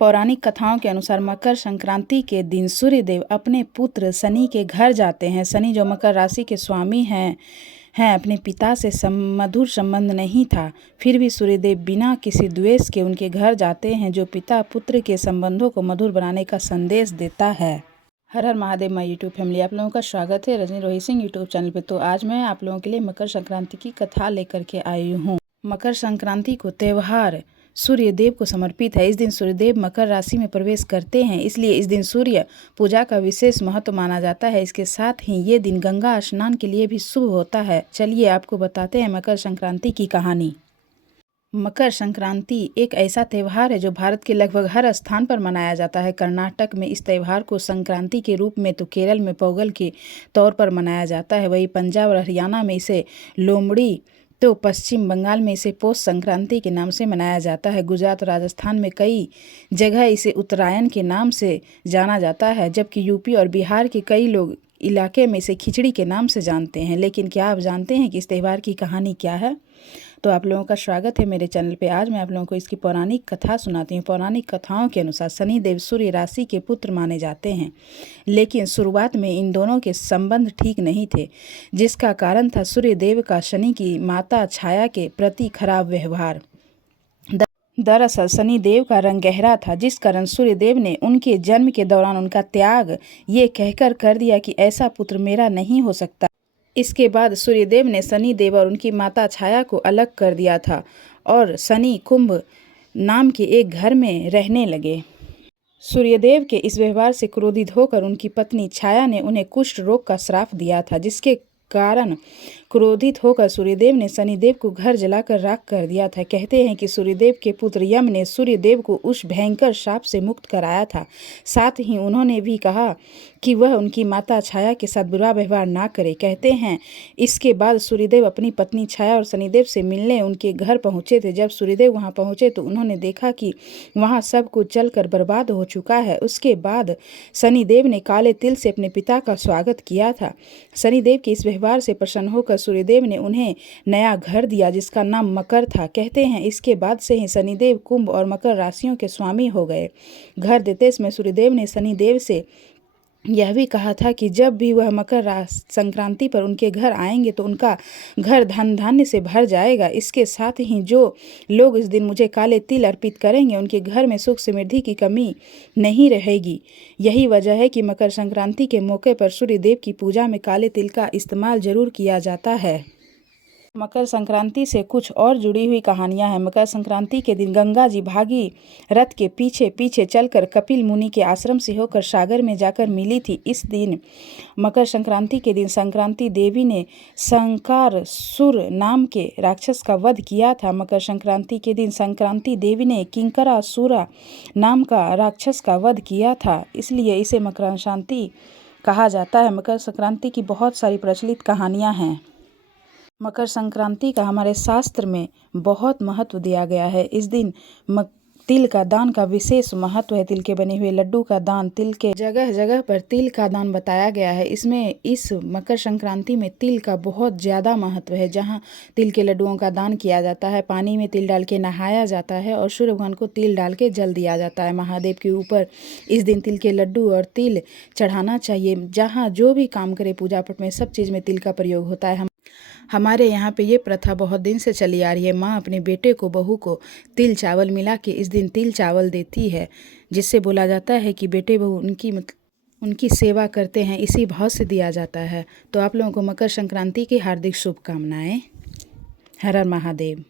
पौराणिक कथाओं के अनुसार मकर संक्रांति के दिन सूर्यदेव अपने पुत्र शनि के घर जाते हैं। शनि जो मकर राशि के स्वामी हैं अपने पिता से मधुर संबंध नहीं था, फिर भी सूर्यदेव बिना किसी द्वेष के उनके घर जाते हैं, जो पिता पुत्र के संबंधों को मधुर बनाने का संदेश देता है। हर हर महादेव माय यूट्यूब फैमिली, आप लोगों का स्वागत है रजनी रोहित सिंह यूट्यूब चैनल पे। तो आज मैं आप लोगों के लिए मकर संक्रांति की कथा लेकर के आई हूँ। मकर संक्रांति को त्यौहार सूर्यदेव को समर्पित है। इस दिन सूर्यदेव मकर राशि में प्रवेश करते हैं, इसलिए इस दिन सूर्य पूजा का विशेष महत्व माना जाता है। इसके साथ ही ये दिन गंगा स्नान के लिए भी शुभ होता है। चलिए आपको बताते हैं मकर संक्रांति की कहानी। मकर संक्रांति एक ऐसा त्यौहार है जो भारत के लगभग हर स्थान पर मनाया जाता है। कर्नाटक में इस त्यौहार को संक्रांति के रूप में, तो केरल में पोंगल के तौर पर मनाया जाता है। वहीं पंजाब और हरियाणा में इसे लोमड़ी, तो पश्चिम बंगाल में इसे पौष संक्रांति के नाम से मनाया जाता है। गुजरात और राजस्थान में कई जगह इसे उत्तरायण के नाम से जाना जाता है, जबकि यूपी और बिहार के कई लोग इलाके में इसे खिचड़ी के नाम से जानते हैं। लेकिन क्या आप जानते हैं कि इस त्यौहार की कहानी क्या है? तो आप लोगों का स्वागत है मेरे चैनल पे। आज मैं आप लोगों को इसकी पौराणिक कथा सुनाती हूँ। पौराणिक कथाओं के अनुसार शनिदेव सूर्य राशि के पुत्र माने जाते हैं, लेकिन शुरुआत में इन दोनों के संबंध ठीक नहीं थे, जिसका कारण था सूर्यदेव का शनि की माता छाया के प्रति खराब व्यवहार। दरअसल शनिदेव का रंग गहरा था, जिस कारण सूर्यदेव ने उनके जन्म के दौरान उनका त्याग ये कहकर कर दिया कि ऐसा पुत्र मेरा नहीं हो सकता। इसके बाद सूर्यदेव ने शनिदेव और उनकी माता छाया को अलग कर दिया था और शनि कुंभ नाम के एक घर में रहने लगे। सूर्यदेव के इस व्यवहार से क्रोधित होकर उनकी पत्नी छाया ने उन्हें कुष्ठ रोग का श्राप दिया था, जिसके कारण क्रोधित होकर सूर्यदेव ने शनिदेव को घर जलाकर राख कर दिया था। कहते हैं कि सूर्यदेव के पुत्र यम ने सूर्यदेव को उस भयंकर श्राप से मुक्त कराया था। साथ ही उन्होंने भी कहा कि वह उनकी माता छाया के साथ बुरा व्यवहार ना करे। कहते हैं इसके बाद सूर्यदेव अपनी पत्नी छाया और शनिदेव से मिलने उनके घर पहुंचे थे। जब सूर्यदेव वहां पहुंचे तो उन्होंने देखा कि वहां सब कुछ जलकर बर्बाद हो चुका है। उसके बाद शनिदेव ने काले तिल से अपने पिता का स्वागत किया था। शनिदेव के इस व्यवहार से प्रसन्न होकर सूर्यदेव ने उन्हें नया घर दिया, जिसका नाम मकर था। कहते हैं इसके बाद से ही शनिदेव कुंभ और मकर राशियों के स्वामी हो गए। घर देते समय सूर्यदेव ने शनिदेव से यह भी कहा था कि जब भी वह मकर संक्रांति पर उनके घर आएंगे तो उनका घर धन धान्य से भर जाएगा। इसके साथ ही जो लोग इस दिन मुझे काले तिल अर्पित करेंगे उनके घर में सुख समृद्धि की कमी नहीं रहेगी। यही वजह है कि मकर संक्रांति के मौके पर सूर्यदेव की पूजा में काले तिल का इस्तेमाल जरूर किया जाता है। मकर संक्रांति से कुछ और जुड़ी हुई कहानियां हैं। मकर संक्रांति के दिन गंगा जी भागी रथ के पीछे पीछे चलकर कपिल मुनि के आश्रम से होकर सागर में जाकर मिली थी। इस दिन मकर संक्रांति के दिन संक्रांति देवी ने संकारसुर नाम के राक्षस का वध किया था। मकर संक्रांति के दिन संक्रांति देवी ने किंकरासुरा नाम का राक्षस का वध किया था, इसलिए इसे मकर संक्रांति कहा जाता है। मकर संक्रांति की बहुत सारी प्रचलित कहानियाँ हैं। मकर संक्रांति का हमारे शास्त्र में बहुत महत्व दिया गया है। इस दिन तिल का दान का विशेष महत्व है। तिल के बने हुए लड्डू का दान, तिल के जगह जगह पर तिल का दान बताया गया है। इसमें इस मकर संक्रांति में तिल का बहुत ज़्यादा महत्व है। जहां तिल के लड्डुओं का दान किया जाता है, पानी में तिल डाल के नहाया जाता है और सूर्य भगवान को तिल डाल के जल दिया जाता है। महादेव के ऊपर इस दिन तिल के लड्डू और तिल चढ़ाना चाहिए। जहाँ जो भी काम करे पूजा पाठ में, सब चीज़ में तिल का प्रयोग होता है। हमारे यहाँ पे ये प्रथा बहुत दिन से चली आ रही है। माँ अपने बेटे को, बहू को तिल चावल मिला के इस दिन तिल चावल देती है, जिससे बोला जाता है कि बेटे बहू उनकी सेवा करते हैं, इसी भाव से दिया जाता है। तो आप लोगों को मकर संक्रांति की हार्दिक शुभकामनाएं। हर हर महादेव।